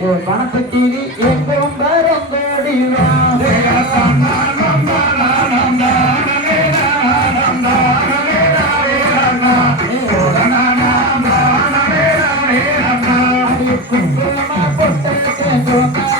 ஒரு பணப்பட்டியில் எங்கும் பரந்தோடிவா Thank you.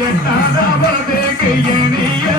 எட்டாத அவதேக்கு எணியே